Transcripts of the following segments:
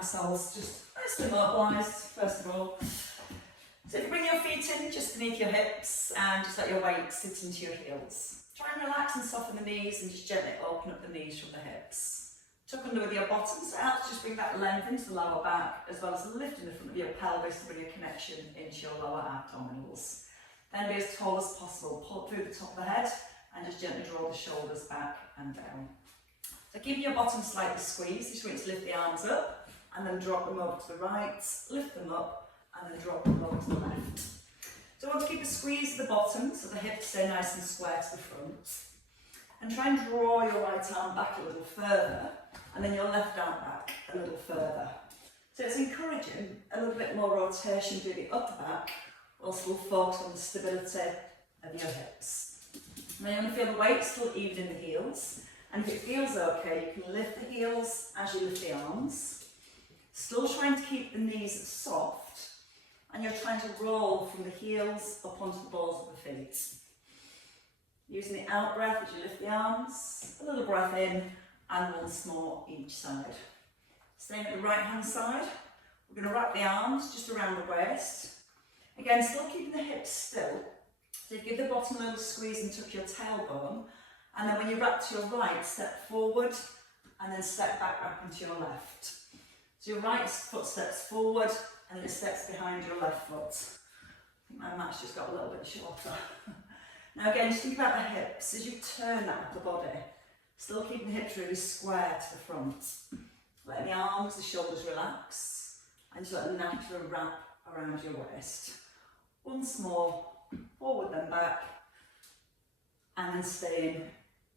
ourselves just nicely mobilised, first of all. So if you bring your feet in just beneath your hips and just let your weight sit into your heels. Try and relax and soften the knees and just gently open up the knees from the hips. Tuck under with your bottoms, so it helps just bring that length into the lower back, as well as lifting the front of your pelvis to bring a connection into your lower abdominals. Then be as tall as possible, pull through the top of the head and just gently draw the shoulders back and down. So keeping your bottom slightly squeezed, just want you to lift the arms up and then drop them over to the right, lift them up and then drop them over to the left. So I want to keep a squeeze at the bottom so the hips stay nice and square to the front. And try and draw your right arm back a little further and then your left arm back a little further. So it's encouraging a little bit more rotation through the upper back, whilst we'll focus on the stability of your hips. Now you're going to feel the weight still even in the heels, and if it feels okay, you can lift the heels as you lift the arms, still trying to keep the knees soft, and you're trying to roll from the heels up onto the balls of the feet. Using the out breath as you lift the arms, a little breath in, and once more each side. Staying at the right hand side, we're going to wrap the arms just around the waist. Again, still keeping the hips still. So you give the bottom a little squeeze and tuck your tailbone. And then when you wrap to your right, step forward and then step back up into your left. So your right foot steps forward and then it steps behind your left foot. I think my mat's just got a little bit shorter. Now again, just think about the hips as you turn that upper body. Still keeping the hips really square to the front. Letting the arms, the shoulders relax. And just let a natural wrap around your waist. Once more, forward then back. And then staying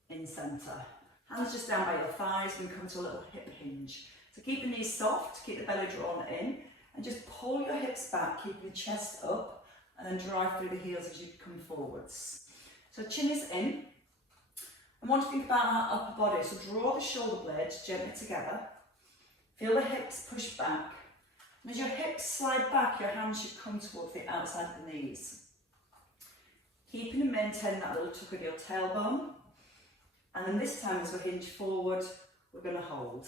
in centre. Hands just down by your thighs and come to a little hip hinge. So keep the knees soft, keep the belly drawn in. And just pull your hips back, keeping the chest up. And then drive through the heels as you come forwards. So chin is in. I want to think about our upper body. So draw the shoulder blades gently together. Feel the hips push back. And as your hips slide back, your hands should come towards the outside of the knees. Keeping and maintaining that little tuck of your tailbone. And then this time as we hinge forward, we're going to hold.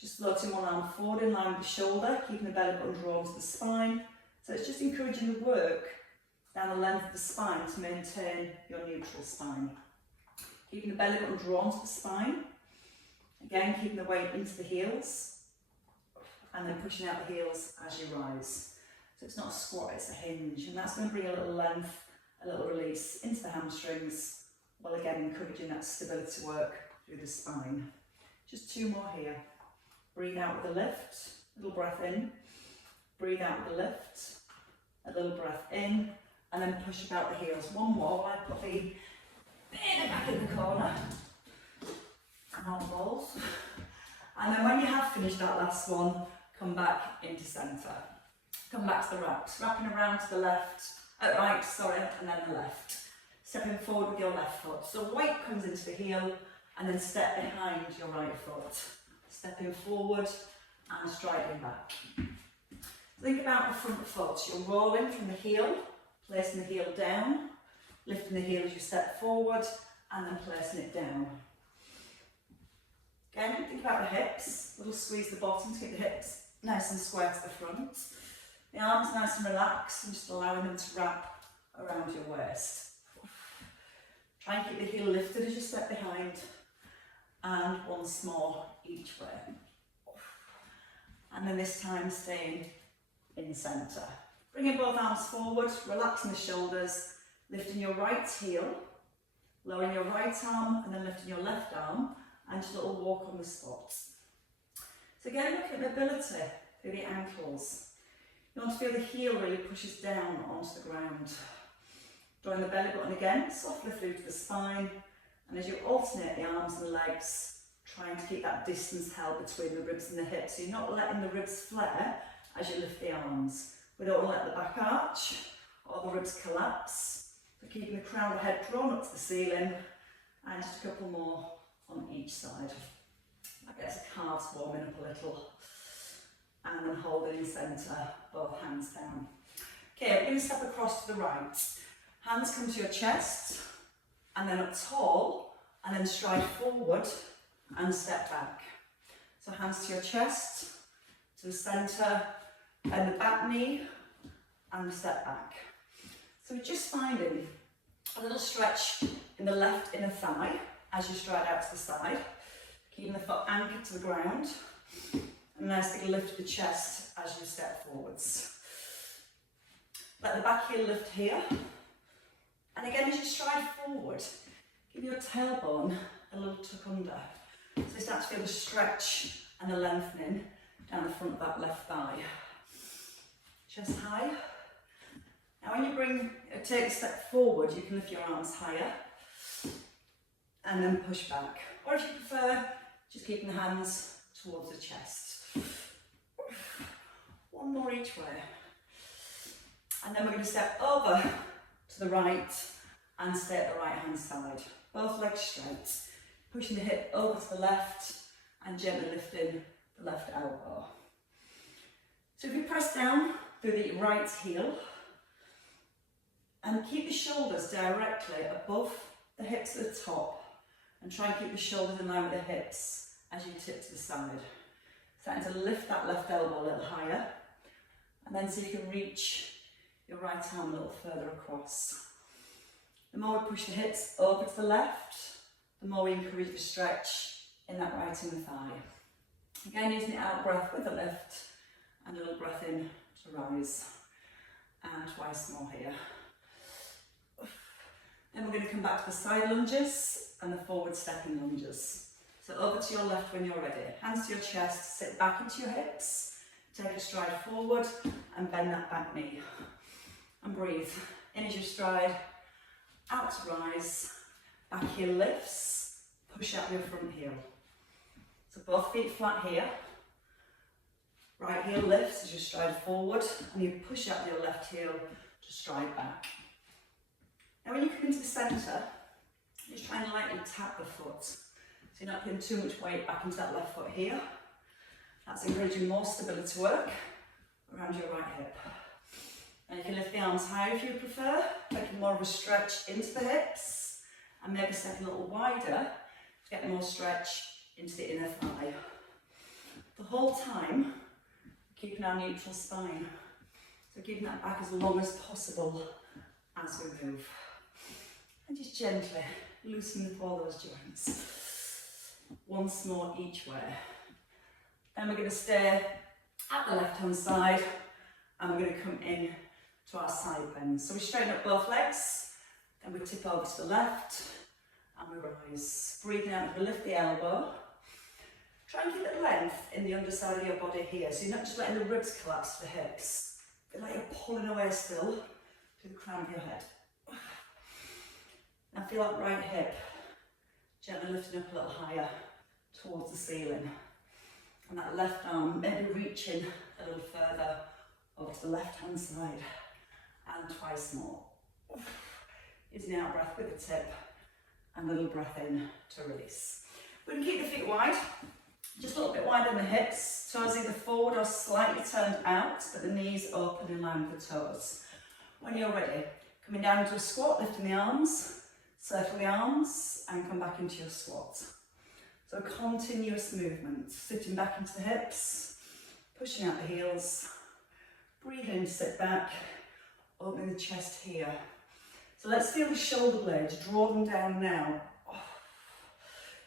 Just floating one arm forward in line with the shoulder, keeping the belly button drawn to the spine. So it's just encouraging the work down the length of the spine to maintain your neutral spine. Keeping the belly button drawn to the spine. Again, keeping the weight into the heels. And then pushing out the heels as you rise. So it's not a squat, it's a hinge. And that's going to bring a little length, a little release into the hamstrings, while again encouraging that stability work through the spine. Just two more here. Breathe out with a lift, a little breath in. Breathe out with a lift, a little breath in, and then push about the heels. One more while I put the bit back in the corner. And on balls. And then when you have finished that last one, come back into centre. Come back to the wraps, wrapping around to the left, right, sorry, and then the left. Stepping forward with your left foot. So weight comes into the heel, and then step behind your right foot. Stepping forward and striding back. Think about the front foot. You're rolling from the heel, placing the heel down, lifting the heel as you step forward, and then placing it down. Again, think about the hips. A little squeeze the bottom to keep the hips nice and square to the front. The arms nice and relaxed, and just allowing them to wrap around your waist. Try and keep the heel lifted as you step behind. And once more each way. And then this time staying in centre. Bringing both arms forward, relaxing the shoulders, lifting your right heel, lowering your right arm and then lifting your left arm, and just a little walk on the spot. So again, looking at mobility through the ankles. You want to feel the heel really pushes down onto the ground. Drawing the belly button again, softly through to the spine, and as you alternate the arms and the legs, trying to keep that distance held between the ribs and the hips. So you're not letting the ribs flare as you lift the arms. We don't want to let the back arch or the ribs collapse. So keeping the crown of the head drawn up to the ceiling, and just a couple more on each side. I guess the calves warming up a little. And then holding in centre, both hands down. Okay, we're going to step across to the right. Hands come to your chest, and then up tall, and then stride forward and step back. So hands to your chest, to the centre, and the back knee, and step back. So we're just finding a little stretch in the left inner thigh as you stride out to the side, keeping the foot anchored to the ground, and nice big lift of the chest as you step forwards. Let the back heel lift here, and again as you stride forward, give your tailbone a little tuck under. So you start to feel the stretch and the lengthening down the front of that left thigh. Chest high. Now when you take a step forward, you can lift your arms higher and then push back. Or if you prefer, just keeping the hands towards the chest. One more each way. And then we're going to step over to the right and stay at the right hand side. Both legs straight. Pushing the hip over to the left and gently lifting the left elbow. So if you press down through the right heel and keep the shoulders directly above the hips at the top, and try and keep the shoulders in line with the hips as you tip to the side. Starting to lift that left elbow a little higher, and then so you can reach your right arm a little further across. The more we push the hips over to the left, the more we encourage the stretch in that right inner thigh. Again, using the out breath with the lift, and a little breath in to rise. And twice more here. Then we're going to come back to the side lunges and the forward stepping lunges. So over to your left when you're ready. Hands to your chest, sit back into your hips, take a stride forward and bend that back knee. And breathe. In as you stride, out to rise, back heel lifts, push out your front heel. So both feet flat here. Right heel lifts as you stride forward, and you push out your left heel to stride back. Now when you come into the centre, just try and lightly tap the foot. So you're not putting too much weight back into that left foot here. That's encouraging more stability work around your right hip. And you can lift the arms higher if you prefer, making more of a stretch into the hips, and maybe step a little wider to get more stretch into the inner thigh. The whole time, keeping our neutral spine. So keeping that back as long as possible as we move. And just gently loosen up all those joints. Once more each way. Then we're going to stay at the left hand side, and we're going to come in to our side bends. So we straighten up both legs, then we tip over to the left, and we rise. Breathing out, we lift the elbow. Try and keep it length in the underside of your body here, so you're not just letting the ribs collapse to the hips. Feel like you're pulling away still to the crown of your head. Now feel that right hip gently lifting up a little higher towards the ceiling. And that left arm maybe reaching a little further over to the left hand side. And twice more. Using the out breath with the tip and a little breath in to release. We can keep the feet wide, just a little bit wider than the hips, toes either forward or slightly turned out, but the knees open in line with the toes. When you're ready, coming down into a squat, lifting the arms, circle the arms, and come back into your squat. So a continuous movement, sitting back into the hips, pushing out the heels, breathing in to sit back, opening the chest here. So let's feel the shoulder blades, draw them down now.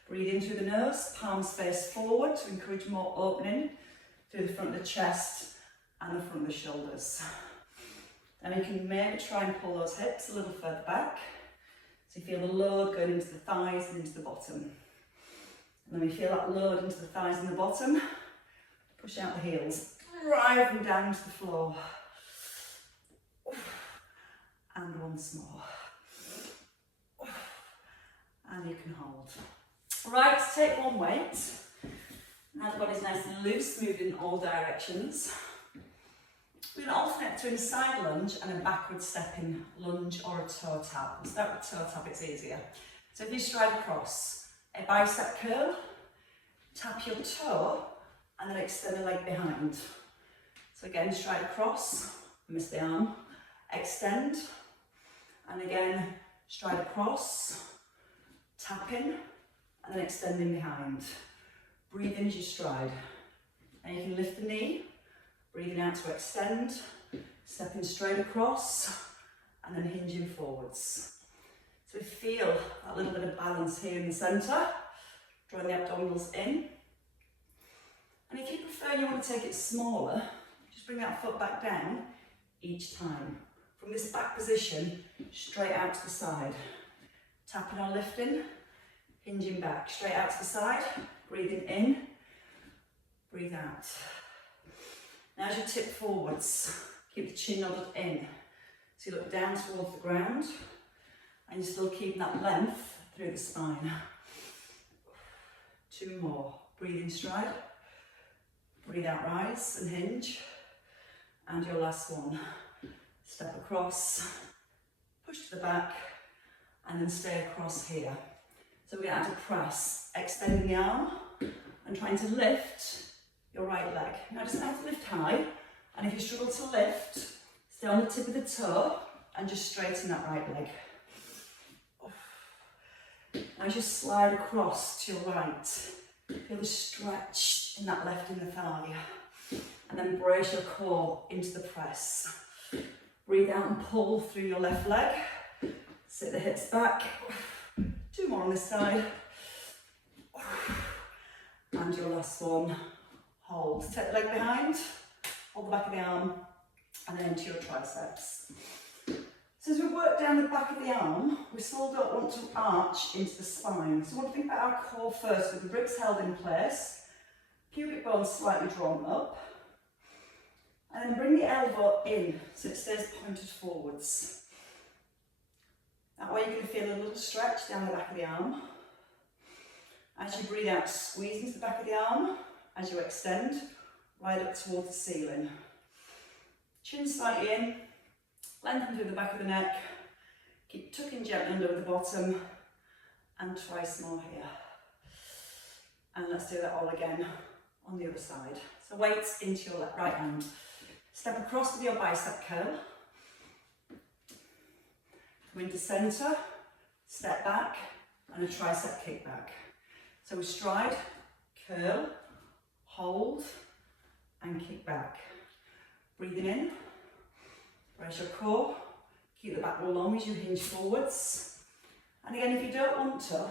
Breathe in through the nose, palms face forward to encourage more opening through the front of the chest and the front of the shoulders. And you can maybe try and pull those hips a little further back. So you feel the load going into the thighs and into the bottom. And then we feel that load into the thighs and the bottom. Push out the heels, drive them down to the floor. And once more. And you can hold. Right, take one weight. Now the body's nice and loose, moving in all directions. We're going to alternate between a side lunge and a backward stepping lunge or a toe tap. We'll start with toe tap, it's easier. So if you stride across, a bicep curl, tap your toe, and then extend the leg behind. So again, stride across, miss the arm, extend, and again, stride across, tapping, and then extending behind. Breathe in as you stride. And you can lift the knee, breathing out to extend, stepping straight across, and then hinging forwards. So we feel that little bit of balance here in the centre, drawing the abdominals in. And if you prefer, you want to take it smaller, just bring that foot back down each time. From this back position, straight out to the side. Tapping or lifting, hinging back, straight out to the side, breathing in, breathe out. Now as you tip forwards, keep the chin nodded in. So you look down towards the ground, and you're still keeping that length through the spine. 2 more, breathe in stride, breathe out, rise and hinge. And your last one, step across, push to the back, and then stay across here. So we're going to have to press, extending the arm and trying to lift your right leg. Now it doesn't have to lift high, and if you struggle to lift, stay on the tip of the toe and just straighten that right leg. Now as you slide across to your right, feel the stretch in that left inner thigh, and then brace your core into the press. Breathe out and pull through your left leg. Sit the hips back. 2 more on this side. And your last one. Hold. Take the leg behind. Hold the back of the arm. And then into your triceps. So as we work down the back of the arm, we still don't want to arch into the spine. So we want to think about our core first, with the ribs held in place. Pubic bone slightly drawn up. And then bring the elbow in so it stays pointed forwards. That way you're going to feel a little stretch down the back of the arm. As you breathe out, squeeze into the back of the arm. As you extend, right up towards the ceiling. Chin slightly in, lengthen through the back of the neck. Keep tucking gently under the bottom. And twice more here. And let's do that all again on the other side. So weights into your right hand. Step across with your bicep curl. Come into centre, step back, and a tricep kick back. So we stride, curl, hold, and kick back. Breathing in, brace your core, keep the back long as you hinge forwards. And again, if you don't want to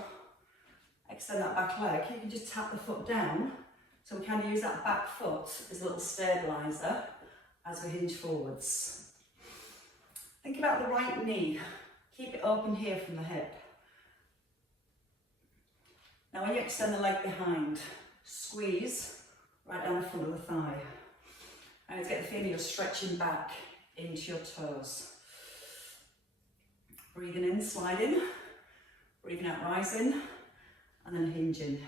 extend that back leg, you can just tap the foot down. So we kind of use that back foot as a little stabiliser as we hinge forwards. Think about the right knee. Keep it open here from the hip. Now when you extend the leg behind, squeeze right down the front of the thigh. And get the feeling you're stretching back into your toes. Breathing in, sliding. Breathing out, rising. And then hinging.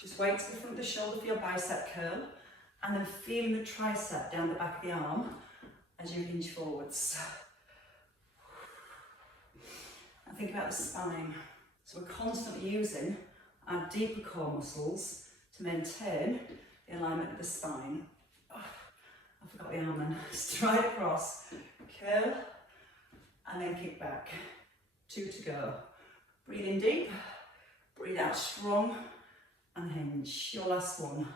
Just weight to the front of the shoulder for your bicep curl. And then feeling the tricep down the back of the arm as you hinge forwards. And think about the spine. So we're constantly using our deeper core muscles to maintain the alignment of the spine. Oh, I forgot the arm then. Stride across, curl, and then kick back. 2 to go. Breathe in deep, breathe out strong, and hinge. Your last one.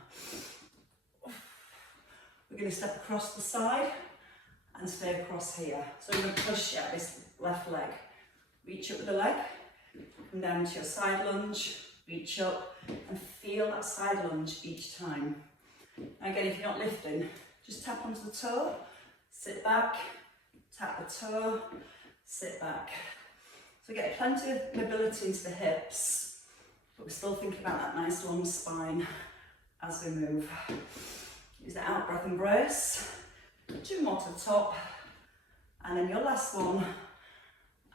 We're going to step across the side and stay across here. So we're going to push out this left leg. Reach up with the leg, come down to your side lunge, reach up, and feel that side lunge each time. Now again, if you're not lifting, just tap onto the toe, sit back, tap the toe, sit back. So we get plenty of mobility into the hips, but we're still thinking about that nice long spine as we move. Use the out breath and brace. 2 more to the top, and then your last one,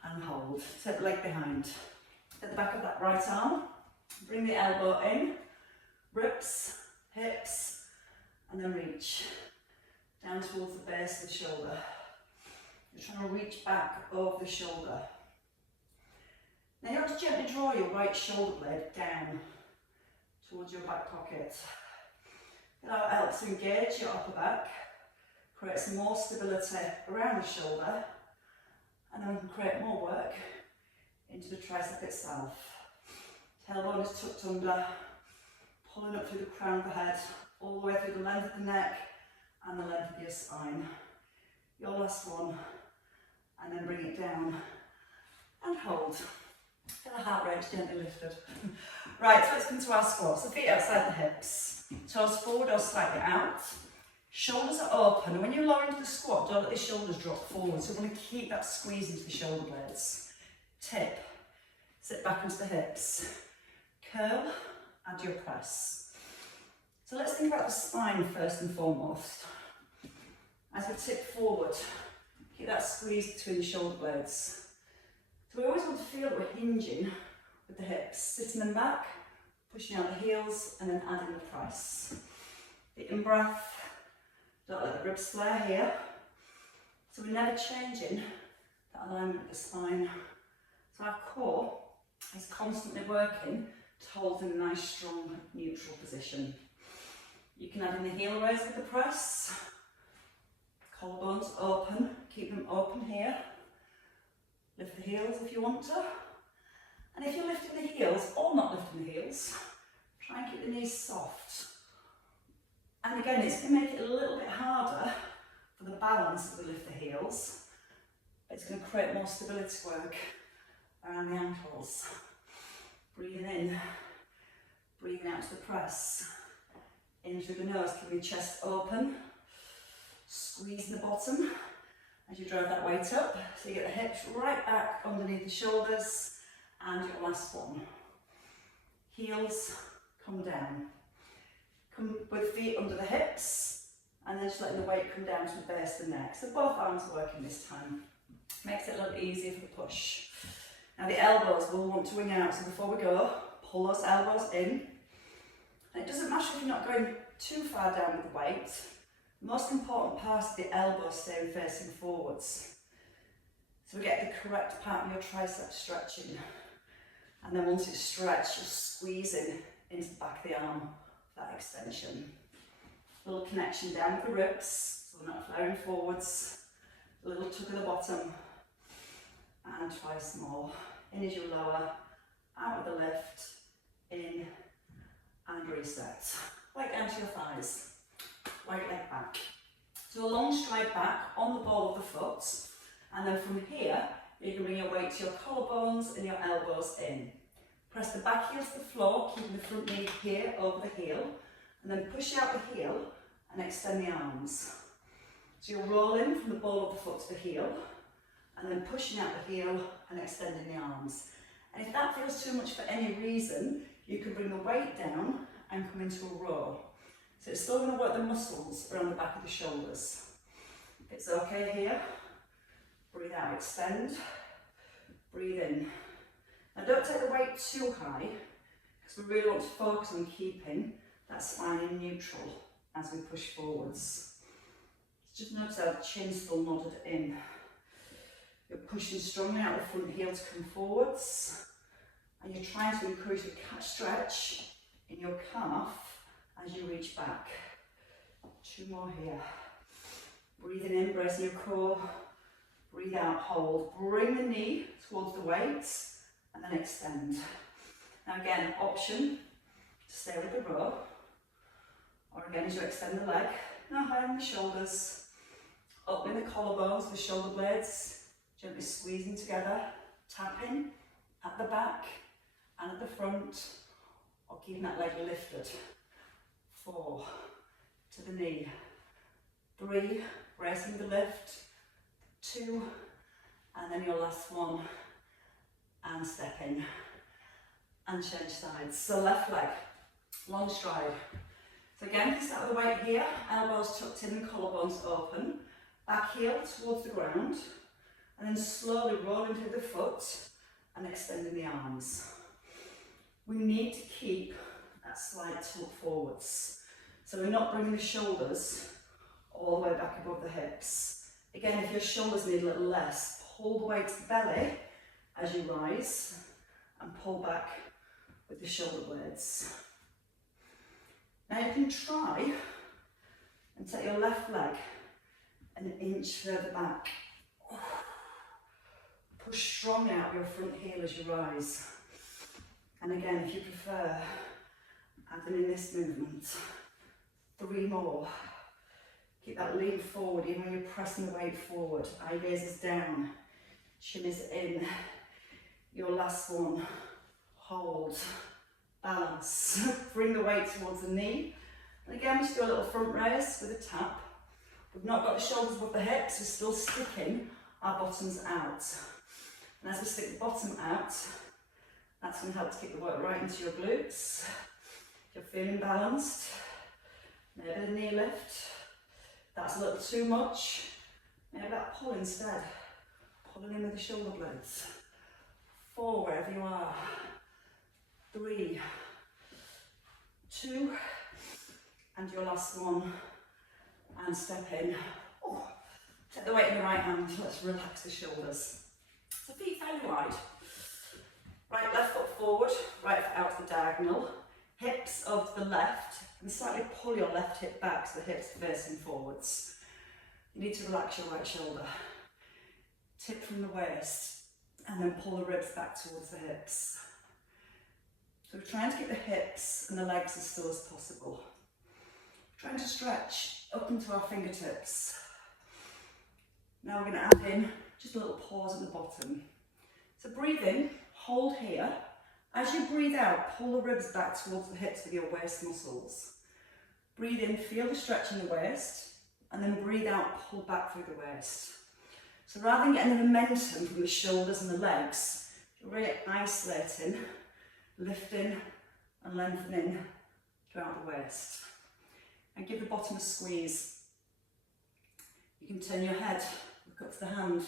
and hold. Take the leg behind. At the back of that right arm, bring the elbow in, ribs, hips, and then reach down towards the base of the shoulder. You're trying to reach back over the shoulder. Now you have to gently draw your right shoulder blade down towards your back pocket. That helps to engage your upper back, creates more stability around the shoulder, and then we can create more work into the tricep itself. Tailbone is tucked under, pulling up through the crown of the head, all the way through the length of the neck and the length of your spine. Your last one, and then bring it down and hold. Get the heart rate gently lifted. Right, so let's come to our squat. So feet outside the hips, toes forward or slightly out. Shoulders are open, and when you lower into the squat, don't let the shoulders drop forward. So we want to keep that squeeze into the shoulder blades. Tip, sit back into the hips. Curl, add your press. So let's think about the spine first and foremost. As we tip forward, keep that squeeze between the shoulder blades. So we always want to feel that we're hinging with the hips, sitting them back, pushing out the heels, and then adding the press. The in-breath, don't let the ribs flare here. So we're never changing that alignment of the spine. So our core is constantly working to hold in a nice, strong, neutral position. You can add in the heel raise with the press. Collarbones open, keep them open here. Lift the heels if you want to. And if you're lifting the heels or not lifting the heels, try and keep the knees soft. And again, it's going to make it a little bit harder for the balance as we lift the heels. It's going to create more stability work around the ankles. Breathing in, breathing out to the press. In through the nose, keep your chest open. Squeeze the bottom as you drive that weight up. So you get the hips right back underneath the shoulders, and your last one. Heels come down. Come with feet under the hips, and then just letting the weight come down to the base of the neck. So both arms are working this time. Makes it a little easier for the push. Now the elbows will want to wing out, so before we go, pull those elbows in. And it doesn't matter if you're not going too far down with the weight. The most important part is the elbows staying facing forwards. So we get the correct part of your tricep stretching. And then once it's stretched, just squeezing into the back of the arm for that extension. A little connection down with the ribs, so we're not flaring forwards. A little tuck at the bottom. And twice more. In as you lower, out with the lift, in and reset. Weight down to your thighs. Right leg back. So a long stride back on the ball of the foot, and then from here you can bring your weight to your collarbones and your elbows in. Press the back heel to the floor, keeping the front knee here over the heel, and then push out the heel and extend the arms. So you're rolling from the ball of the foot to the heel, and then pushing out the heel and extending the arms. And if that feels too much for any reason, you can bring the weight down and come into a row. So it's still going to work the muscles around the back of the shoulders. If it's okay here, breathe out, extend, breathe in. Now don't take the weight too high, because we really want to focus on keeping that spine in neutral as we push forwards. Just notice how the chin's still nodded in. You're pushing strongly out the front heel to come forwards, and you're trying to encourage the calf stretch in your calf as you reach back. 2 more here. Breathing in, bracing your core. Breathe out, hold. Bring the knee towards the weight, and then extend. Now again, option to stay with the row, or again as you extend the leg, no higher than the shoulders, opening the collarbones, the shoulder blades, gently squeezing together, tapping at the back and at the front, or keeping that leg lifted. 4, to the knee. 3, bracing the lift. 2, and then your last one, and step in, and change sides. So left leg, long stride. So again, start with the weight here, elbows tucked in, collarbones open, back heel towards the ground, and then slowly rolling through the foot and extending the arms. We need to keep that slight tilt forwards. So we're not bringing the shoulders all the way back above the hips. Again, if your shoulders need a little less, pull the weight to the belly as you rise and pull back with the shoulder blades. Now you can try and take your left leg an inch further back. Push strongly out your front heel as you rise. And again, if you prefer, And then in this movement, 3 more. Keep that lean forward, even when you're pressing the weight forward. Eye gaze is down, chin is in. Your last one, hold, balance. Bring the weight towards the knee. And again, we just do a little front raise with a tap. We've not got the shoulders above the hips, we're still sticking our bottoms out. And as we stick the bottom out, that's going to help to keep the work right into your glutes. If you're feeling balanced, maybe a knee lift. That's a little too much. Maybe that pull instead. Pulling in with the shoulder blades. 4, wherever you are. 3, 2, and your last one. And step in. Oh, take the weight in the right hand. Let's relax the shoulders. So feet fairly wide. Right, left foot forward, right foot out to the diagonal. Hips over to the left, and slightly pull your left hip back so the hips are facing forwards. You need to relax your right shoulder. Tip from the waist, and then pull the ribs back towards the hips. So we're trying to keep the hips and the legs as still as possible. Trying to stretch up into our fingertips. Now we're going to add in just a little pause at the bottom. So breathe in, hold here. As you breathe out, pull the ribs back towards the hips with your waist muscles. Breathe in, feel the stretch in the waist, and then breathe out, pull back through the waist. So rather than getting the momentum from the shoulders and the legs, you're really isolating, lifting and lengthening throughout the waist. And give the bottom a squeeze. You can turn your head, look up to the hand,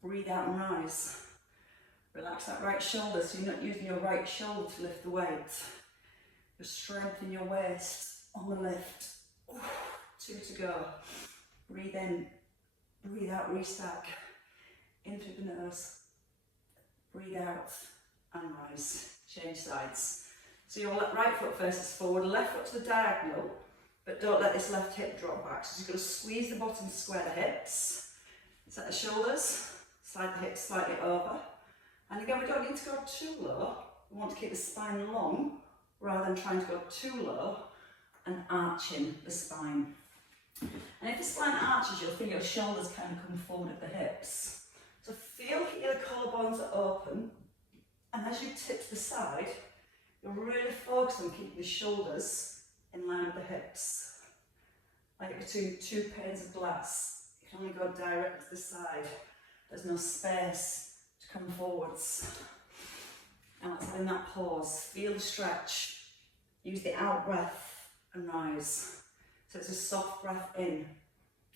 breathe out and rise. Relax that right shoulder so you're not using your right shoulder to lift the weight. Just strengthen your waist on the lift. 2 to go. Breathe in, breathe out, restack. In through the nose. Breathe out and rise. Change sides. So your right foot faces forward, left foot to the diagonal, but don't let this left hip drop back. So you've got to squeeze the bottom, square the hips. Set the shoulders, slide the hips slightly over. And again, we don't need to go too low. We want to keep the spine long rather than trying to go too low and arching the spine. And if the spine arches, you'll feel your shoulders kind of come forward at the hips. So feel here the collarbones are open, and as you tip to the side, you're really focused on keeping the shoulders in line with the hips. Like between 2 panes of glass, you can only go directly to the side. There's no space to come forwards. And let's have in that pause. Feel the stretch. Use the out breath and rise. So it's a soft breath in.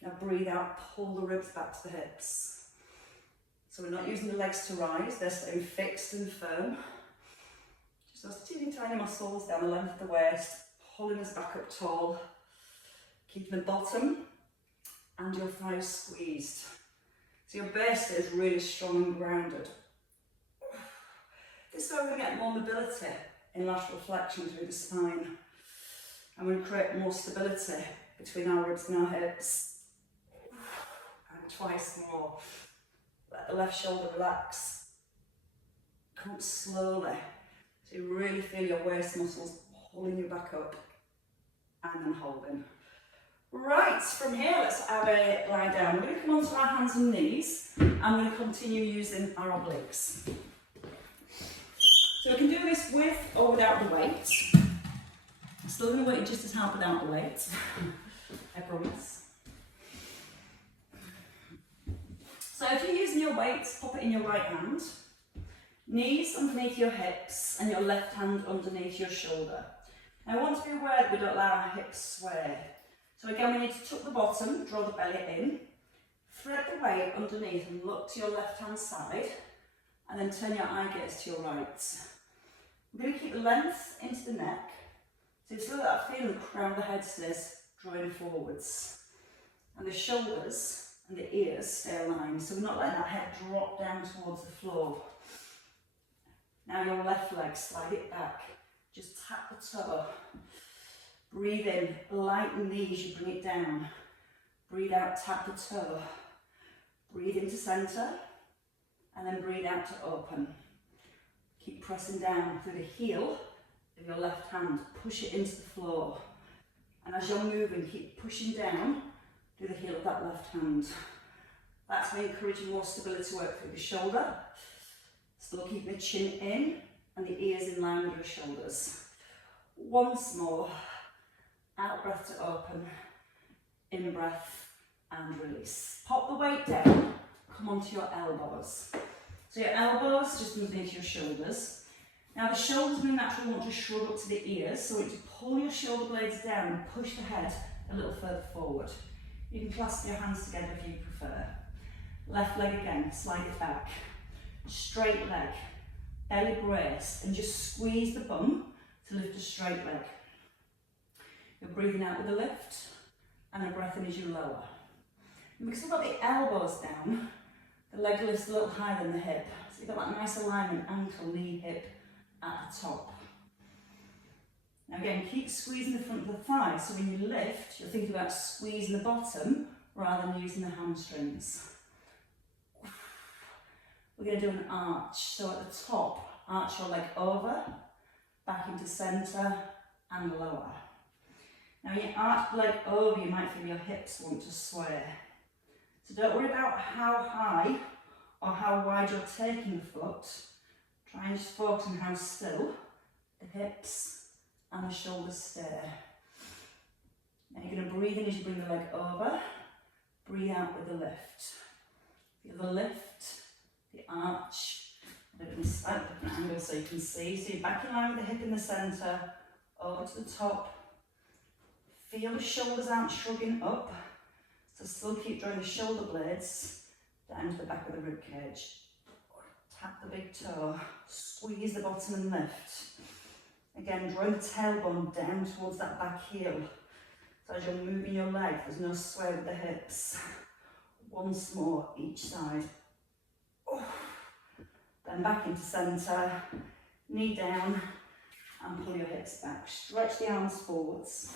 Now breathe out, pull the ribs back to the hips. So we're not using the legs to rise, they're staying fixed and firm. Just those teeny tiny muscles down the length of the waist, pulling us back up tall. Keeping the bottom and your thighs squeezed. So your base is really strong and grounded. This is where we get more mobility in lateral flexion through the spine. And we create more stability between our ribs and our hips. And twice more. Let the left shoulder relax. Come up slowly. So you really feel your waist muscles pulling you back up. And then holding. Right, from here let's have a lie down. We're going to come onto our hands and knees and we're going to continue using our obliques. So we can do this with or without the weight. I'm still going to work just as hard without the weight, I promise. So if you're using your weights, pop it in your right hand. Knees underneath your hips and your left hand underneath your shoulder. Now I want to be aware that we don't allow our hips sway. So again, we need to tuck the bottom, draw the belly in, thread the weight underneath and look to your left hand side, and then turn your eye gaze to your right. We're going to keep the length into the neck, so you still get that feeling the crown of the head stays drawing forwards. And the shoulders and the ears stay aligned, so we're not letting that head drop down towards the floor. Now your left leg, slide it back, just tap the toe. Breathe in, lighten the knees, you bring it down. Breathe out, tap the toe. Breathe into centre, and then breathe out to open. Keep pressing down through the heel of your left hand, push it into the floor. And as you're moving, keep pushing down through the heel of that left hand. That's me encouraging more stability work through the shoulder. Still keeping the chin in and the ears in line with your shoulders. Once more, out breath to open, in breath and release. Pop the weight down, come onto your elbows. So your elbows just underneath your shoulders. Now the shoulders we naturally want to shrug up to the ears, so we need to pull your shoulder blades down and push the head a little further forward. You can clasp your hands together if you prefer. Left leg again, slide it back. Straight leg, belly braced, and just squeeze the bum to lift a straight leg. You're breathing out with a lift and a breath in as you lower. And because we've got the elbows down, the leg lifts a little higher than the hip. So you've got that nice alignment, ankle, knee, hip at the top. Now again, keep squeezing the front of the thigh, so when you lift, you're thinking about squeezing the bottom rather than using the hamstrings. We're going to do an arch, so at the top, arch your leg over, back into centre and lower. Now when you arch the leg over, you might feel your hips want to sway. So don't worry about how high or how wide you're taking the foot. Try and just focus on how still the hips and the shoulders stay. Now you're going to breathe in as you bring the leg over, breathe out with the lift. Feel the lift, the arch, a bit of a slightly different angle so you can see. So you're back in line with the hip in the centre, over to the top. Feel the shoulders out, shrugging up. So still keep drawing the shoulder blades down to the back of the rib cage. Tap the big toe, squeeze the bottom and lift. Again, drawing the tailbone down towards that back heel. So as you're moving your leg, there's no sway with the hips. Once more, each side. Then back into centre, knee down, and pull your hips back. Stretch the arms forwards.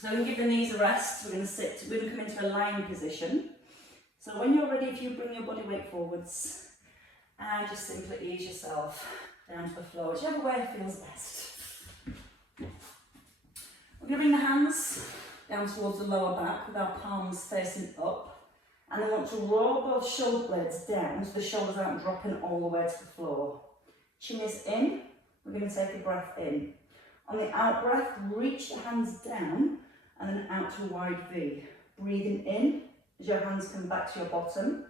So we can give the knees a rest. We're going to come into a lying position. So when you're ready, if you bring your body weight forwards, and just simply ease yourself down to the floor, whichever way feels best. We're going to bring the hands down towards the lower back with our palms facing up. And I want to roll both shoulder blades down so the shoulders aren't dropping all the way to the floor. Chin is in. We're going to take a breath in. On the out breath, reach the hands down and then out to a wide V. Breathing in as your hands come back to your bottom,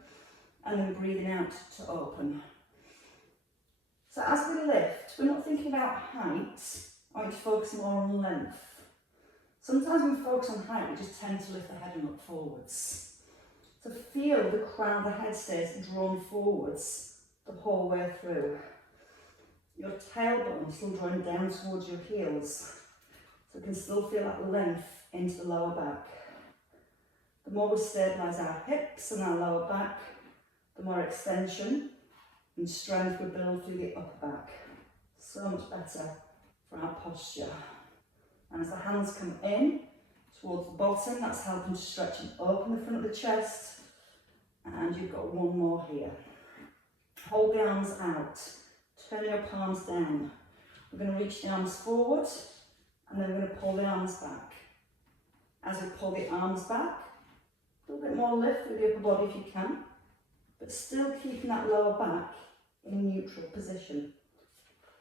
and then breathing out to open. So as we lift, we're not thinking about height, I want to focus more on length. Sometimes when we focus on height, we just tend to lift the head and look forwards. So feel the crown of the head stays drawn forwards the whole way through. Your tailbone is still drawing down towards your heels, so you can still feel that length into the lower back. The more we stabilise our hips and our lower back, the more extension and strength we build through the upper back. So much better for our posture. And as the hands come in towards the bottom, that's helping to stretch and open the front of the chest. And you've got one more here. Hold the arms out. Turn your palms down. We're going to reach the arms forward, and then we're going to pull the arms back. As we pull the arms back, a little bit more lift with the upper body if you can, but still keeping that lower back in a neutral position.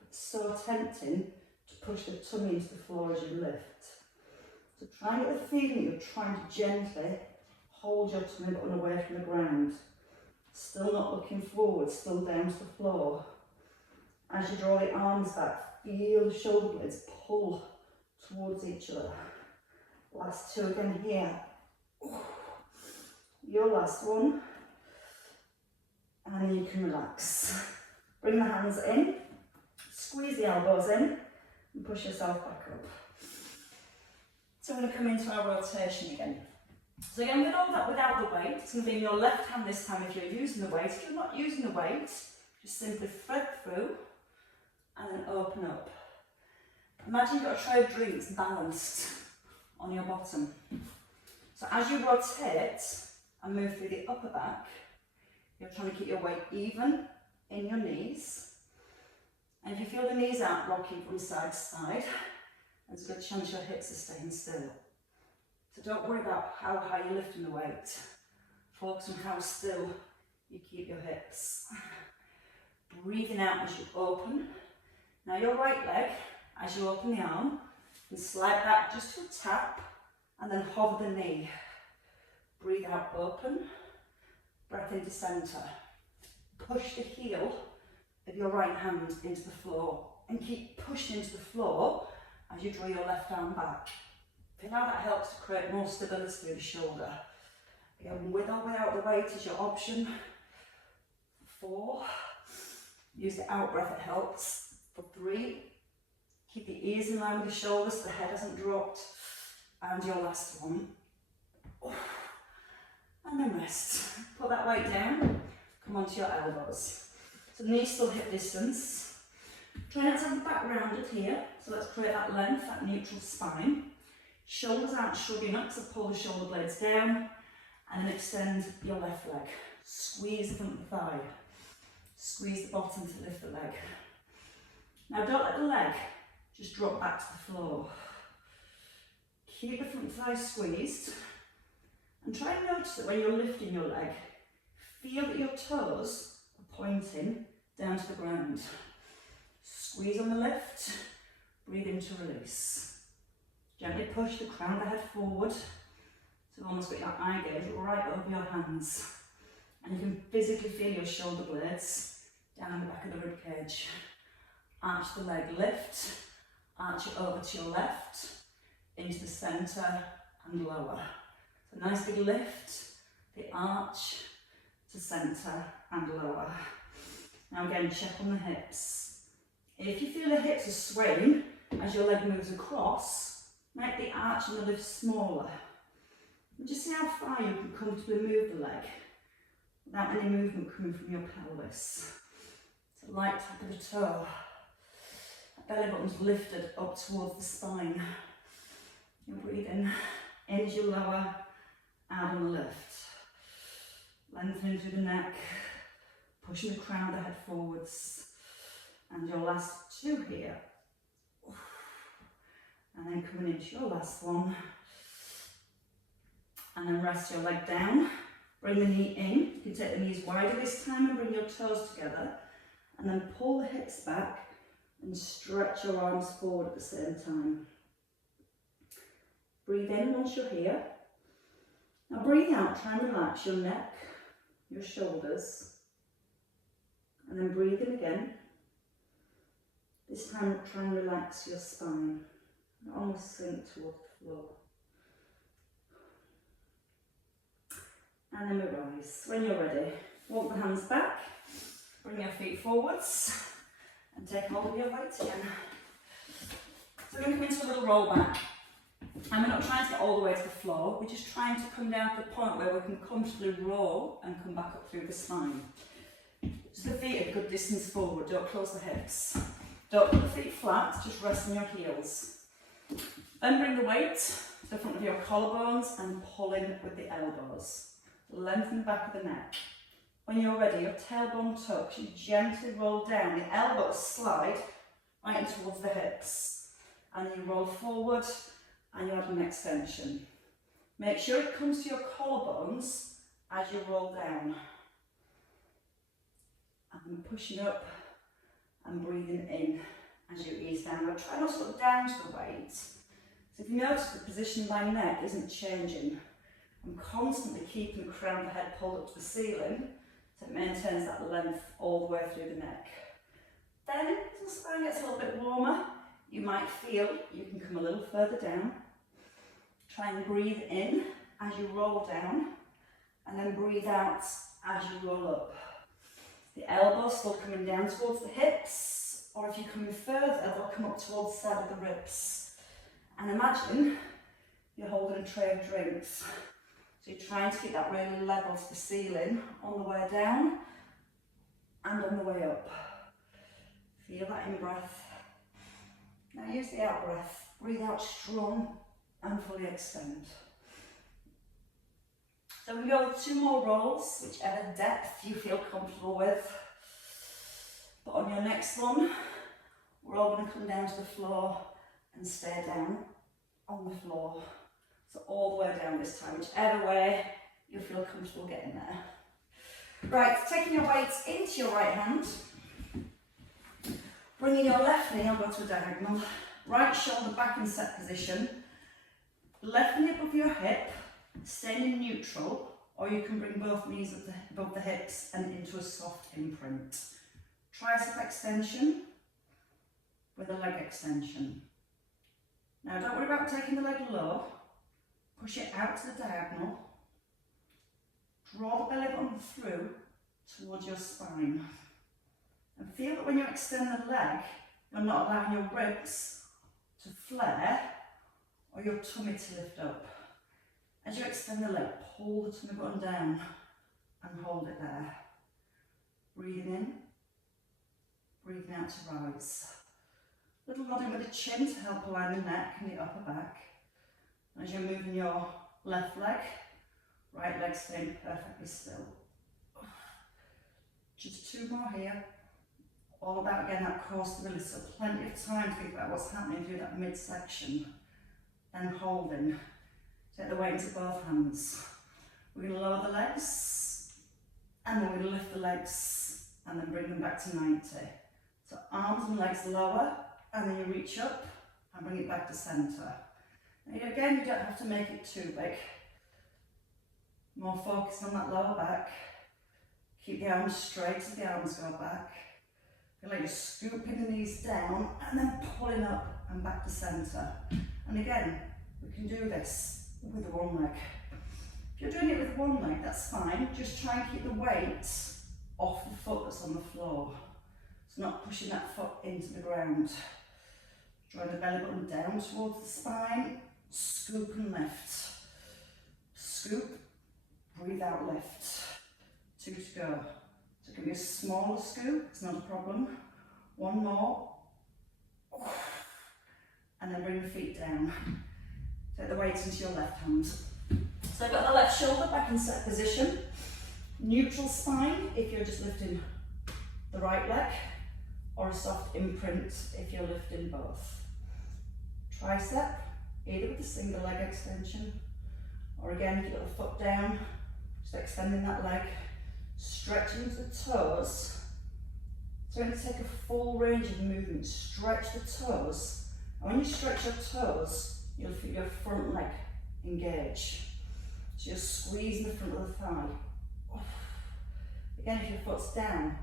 It's so tempting to push the tummy into the floor as you lift. So try and get the feeling that you're trying to gently hold your tummy button away from the ground. Still not looking forward, still down to the floor. As you draw the arms back, feel the shoulder blades pull towards each other. Last two again here. Your last one. And then you can relax. Bring the hands in, squeeze the elbows in, and push yourself back up. So we're going to come into our rotation again. So again, with all that without the weight, it's going to be in your left hand this time if you're using the weight. If you're not using the weight, just simply thread through and then open up. Imagine you've got a tray of drinks balanced on your bottom. So as you rotate and move through the upper back, you're trying to keep your weight even in your knees. And if you feel the knees aren't rocking from side to side, there's a good chance your hips are staying still. So don't worry about how high you're lifting the weight. Focus on how still you keep your hips. Breathing out as you open. Now your right leg, as you open the arm, and slide back just to a tap, and then hover the knee. Breathe out, open. Breath into centre. Push the heel of your right hand into the floor, and keep pushing into the floor as you draw your left arm back. Feel how that helps to create more stability through the shoulder. Again, with or without the weight is your option. 4. Use the out breath, it helps. For 3. Keep the ears in line with the shoulders so the head hasn't dropped. And your last one. And then rest. Put that weight down. Come onto your elbows. So knees still hip distance. Try not to have the back rounded here. So let's create that length, that neutral spine. Shoulders aren't shrugging up, so pull the shoulder blades down. And then extend your left leg. Squeeze the front of the thigh. Squeeze the bottom to lift the leg. Now don't let the leg just drop back to the floor. Keep the front thigh squeezed. And try and notice that when you're lifting your leg, feel that your toes are pointing down to the ground. Squeeze on the lift. Breathe in to release. Gently push the crown of the head forward. So almost got your eye gaze right over your hands. And you can physically feel your shoulder blades down the back of the rib cage. Arch the leg, lift. Arch it over to your left, into the centre and lower. So nice big lift, the arch to centre and lower. Now again, check on the hips. If you feel the hips are swaying as your leg moves across, make the arch and the lift smaller. And just see how far you can comfortably move the leg without any movement coming from your pelvis. So light tap of the toe. Belly button's lifted up towards the spine. You breathe in as you lower, out on the lift. Lengthening through the neck, pushing the crown of the head forwards. And your last 2 here. And then coming into your last one. And then rest your leg down. Bring the knee in. You can take the knees wider this time and bring your toes together. And then pull the hips back and stretch your arms forward at the same time. Breathe in once you're here. Now breathe out, try and relax your neck, your shoulders. And then breathe in again. This time try and relax your spine. And almost sink towards the floor. And then we rise. When you're ready, walk the hands back, bring your feet forwards, and take hold of your weight again. So we're going to come into a little roll back. And we're not trying to get all the way to the floor, we're just trying to come down to the point where we can comfortably roll and come back up through the spine. Just the feet a good distance forward, don't close the hips. Don't put the feet flat, just rest on your heels. Then bring the weight to the front of your collarbones and pull in with the elbows. Lengthen the back of the neck. When you're ready, your tailbone tucks, you gently roll down, the elbows slide right in towards the hips. And then you roll forward and you add an extension. Make sure it comes to your collarbones as you roll down. And then pushing up and breathing in as you ease down. Now try not to look down to the weight. So if you notice the position of my neck isn't changing, I'm constantly keeping the crown of the head pulled up to the ceiling so it maintains that length all the way through the neck. Then, as the spine gets a little bit warmer, you might feel you can come a little further down. Try and breathe in as you roll down, and then breathe out as you roll up. The elbows still coming down towards the hips, or if you're coming further, they'll come up towards the side of the ribs. And imagine you're holding a tray of drinks. So you're trying to keep that really level to the ceiling on the way down and on the way up. Feel that in breath. Now use the out breath. Breathe out strong and fully extend. So we go with 2 more rolls, whichever depth you feel comfortable with. But on your next one, we're all going to come down to the floor and stay down on the floor. So all the way down this time, whichever way you feel comfortable getting there. Right, taking your weights into your right hand, bringing your left knee, I'll go to a diagonal, right shoulder back in set position, left knee above your hip, staying in neutral, or you can bring both knees above the hips and into a soft imprint. Tricep extension with a leg extension. Now don't worry about taking the leg low, push it out to the diagonal, draw the belly button through towards your spine. And feel that when you extend the leg, you're not allowing your ribs to flare or your tummy to lift up. As you extend the leg, pull the tummy button down and hold it there. Breathing in, breathing out to rise. Little nodding with the chin to help align the neck and the upper back. And as you're moving your left leg, right leg staying perfectly still. Just 2 more here. All about, again, that core stability, so plenty of time to think about what's happening through that midsection. Then holding. Take the weight into both hands. We're going to lower the legs, and then we're going to lift the legs, and then bring them back to 90. So arms and legs lower, and then you reach up, and bring it back to centre. Now again, you don't have to make it too big. More focused on that lower back. Keep the arms straight as the arms go back. Feel like you're scooping the knees down and then pulling up and back to centre. And again, we can do this with one leg. If you're doing it with one leg, that's fine. Just try and keep the weight off the foot that's on the floor. So not pushing that foot into the ground. Drawing the belly button down towards the spine. Scoop and lift. Scoop, breathe out, lift. 2 to go. So it can be a smaller scoop, it's not a problem. 1 more. And then bring the feet down. Take the weight into your left hand. So I've got the left shoulder back in set position. Neutral spine if you're just lifting the right leg, or a soft imprint if you're lifting both. Tricep, either with a single leg extension, or again, if you've got the foot down, just extending that leg, stretching into the toes. So we're going to take a full range of movement, stretch the toes, and when you stretch your toes, you'll feel your front leg engage. So you're squeezing the front of the thigh. Again, if your foot's down,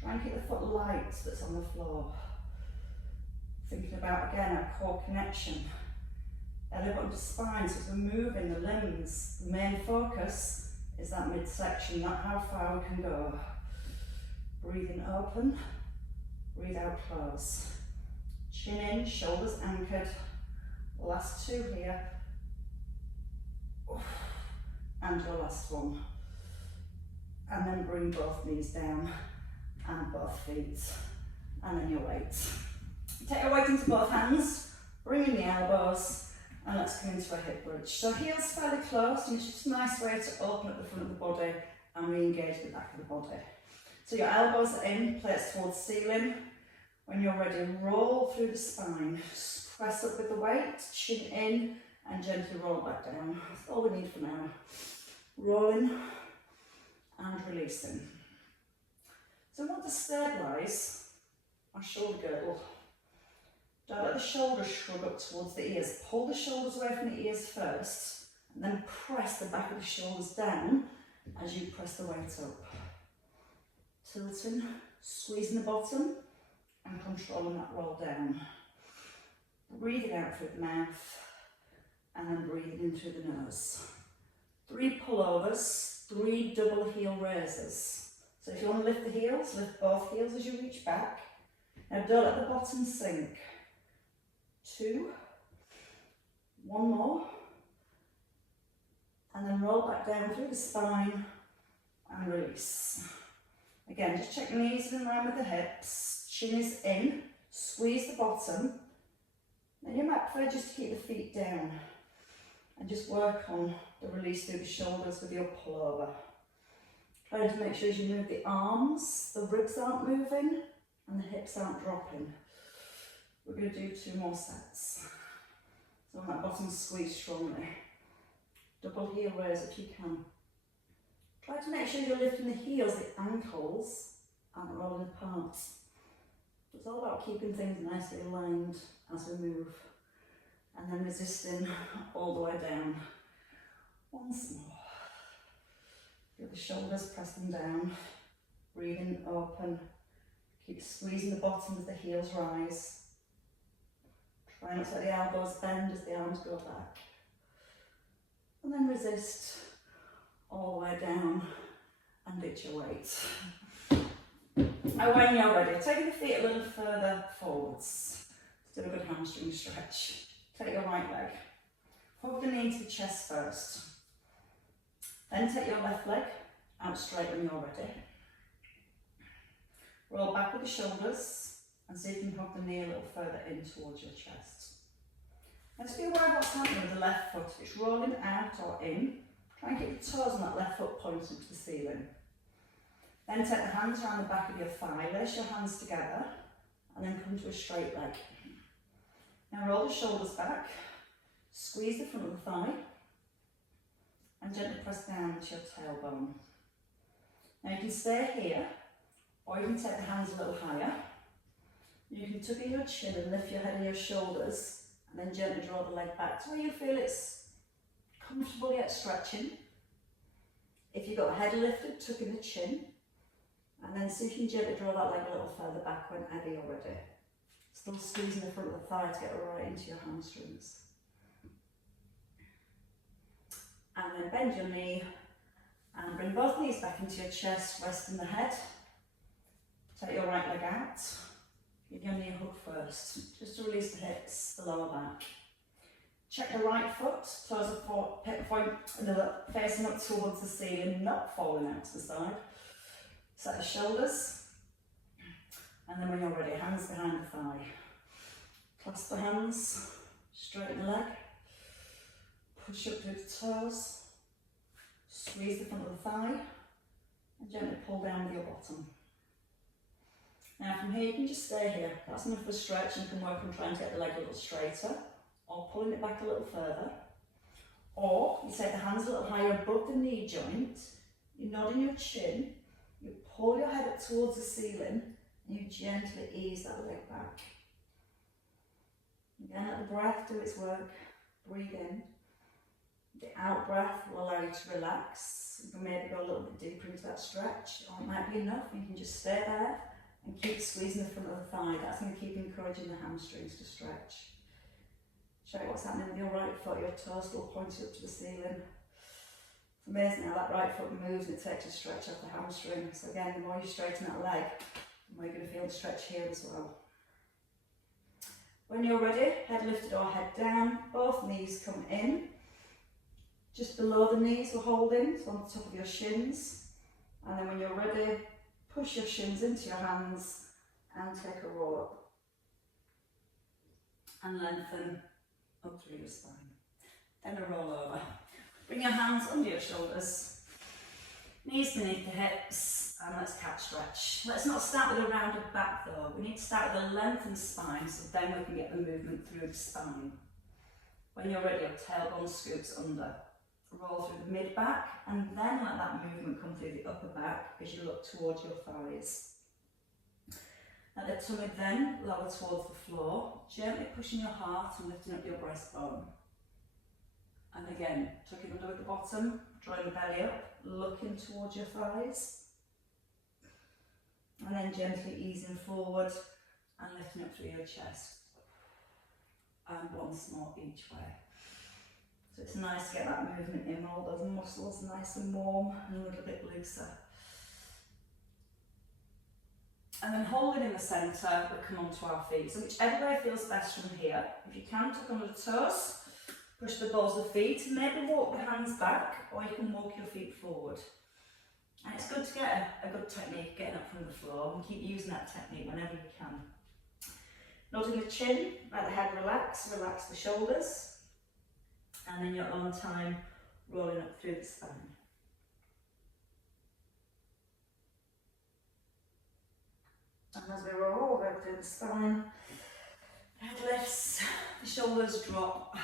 try and keep the foot light that's on the floor. Thinking about, again, our core connection. Belly button to spine, so as we're moving the limbs, the main focus is that midsection, not how far we can go. Breathing open, breathe out close. Chin in, shoulders anchored. Last 2 here. And your last one. And then bring both knees down and both feet. And then your weight. Take your weight into both hands, bring in the elbows, and let's come into a hip bridge. So heels fairly close, and it's just a nice way to open up the front of the body and re-engage the back of the body. So your elbows are in, place towards ceiling. When you're ready, roll through the spine. Just press up with the weight, chin in, and gently roll back down. That's all we need for now. Rolling and releasing. So I want to stabilise our shoulder girdle. Don't let the shoulders shrug up towards the ears. Pull the shoulders away from the ears first, and then press the back of the shoulders down as you press the weight up. Tilting, squeezing the bottom, and controlling that roll down. Breathing out through the mouth, and then breathing in through the nose. 3 pullovers, 3 double heel raises. So if you want to lift the heels, lift both heels as you reach back. Now don't let the bottom sink. 2, 1 more, and then roll back down through the spine and release. Again, just check the knees in line with the hips, chin is in, squeeze the bottom. Now you might prefer just to keep the feet down and just work on the release through the shoulders with your pullover. Trying to make sure as you move the arms, the ribs aren't moving and the hips aren't dropping. We're going to do 2 more sets. So on that bottom squeeze strongly. Double heel raise if you can. Try to make sure you're lifting the heels, the ankles, and rolling apart. It's all about keeping things nicely aligned as we move. And then resisting all the way down. Once more. Feel the shoulders pressing down. Breathing open. Keep squeezing the bottom as the heels rise. Try not to let the elbows bend as the arms go back. And then resist all the way down and ditch your weight. Now when you're ready, take the feet a little further forwards. Let's do a good hamstring stretch. Take your right leg. Hug the knee to the chest first. Then take your left leg out straight when you're ready. Roll back with the shoulders and see if you can hug the knee a little further in towards your chest. And just be aware of what's happening with the left foot. If it's rolling out or in, try and keep the toes on that left foot pointing to the ceiling. Then take the hands around the back of your thigh, lace your hands together, and then come to a straight leg. Now roll the shoulders back, squeeze the front of the thigh, and gently press down to your tailbone. Now you can stay here, or you can take the hands a little higher. You can tuck in your chin and lift your head and your shoulders, and then gently draw the leg back to where you feel it's comfortable yet stretching. If you've got the head lifted, tuck in the chin, and then see if you can gently draw that leg a little further back whenever you're ready. Still squeezing the front of the thigh to get right into your hamstrings. And then bend your knee and bring both knees back into your chest, resting the head. Take your right leg out. Give your knee a hook first, just to release the hips, the lower back. Check the right foot, toes are facing up towards the ceiling, not falling out to the side. Set the shoulders, and then when you're ready, hands behind the thigh. Clasp the hands, straighten the leg, push up through the toes, squeeze the front of the thigh, and gently pull down with your bottom. Now from here you can just stay here, that's enough for a stretch, and you can work on trying to get the leg a little straighter, or pulling it back a little further. Or you take the hands a little higher above the knee joint, you nod in your chin, you pull your head up towards the ceiling, and you gently ease that leg back. Again, let the breath do its work. Breathe in. The out breath will allow you to relax. You can maybe go a little bit deeper into that stretch, or it might be enough. You can just stay there and keep squeezing the front of the thigh. That's going to keep encouraging the hamstrings to stretch. Check what's happening with your right foot. Your toes still pointing up to the ceiling. It's amazing how that right foot moves and it takes a stretch off the hamstring. So again, the more you straighten that leg, the more you're going to feel the stretch here as well. When you're ready, head lifted or head down, both knees come in. Just below the knees we're holding, so on the top of your shins. And then when you're ready, push your shins into your hands and take a roll up. And lengthen up through your spine. Then a roll over. Bring your hands under your shoulders, knees beneath the hips, and let's cat stretch. Let's not start with a rounded back though. We need to start with a lengthened spine, so then we can get the movement through the spine. When you're ready, your tailbone scoops under. Roll through the mid back, and then let that movement come through the upper back as you look towards your thighs. Let the tummy then lower towards the floor, gently pushing your heart and lifting up your breastbone. And again, tucking under at the bottom, drawing the belly up, looking towards your thighs. And then gently easing forward and lifting up through your chest. And once more each way. So it's nice to get that movement in, all those muscles nice and warm and a little bit looser. And then holding in the centre, we come onto our feet. So whichever way feels best from here. If you can, tuck under the toes, push the balls of the feet, maybe walk the hands back, or you can walk your feet forward. And it's good to get a good technique getting up from the floor, and keep using that technique whenever you can. Nodding the chin, let the head relax, relax the shoulders. And in your own time, rolling up through the spine. And as we roll over through the spine, Head lifts, the shoulders drop.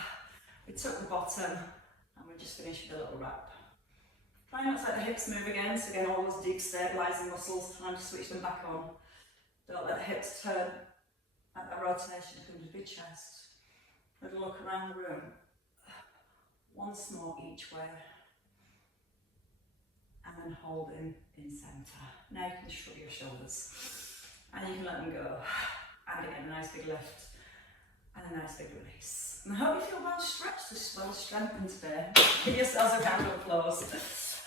We tuck the bottom and we just finish with a little wrap. Try not to let the hips move again, so again all those deep stabilising muscles, time to switch them back on. Don't let the hips turn at that rotation come to the chest. Little look around the room. Once more each way. And then hold in centre. Now you can shrug your shoulders. And you can let them go. And again, a nice big lift. And a nice big release. And I hope you feel well stretched, well strengthened today. Give yourselves a round of applause.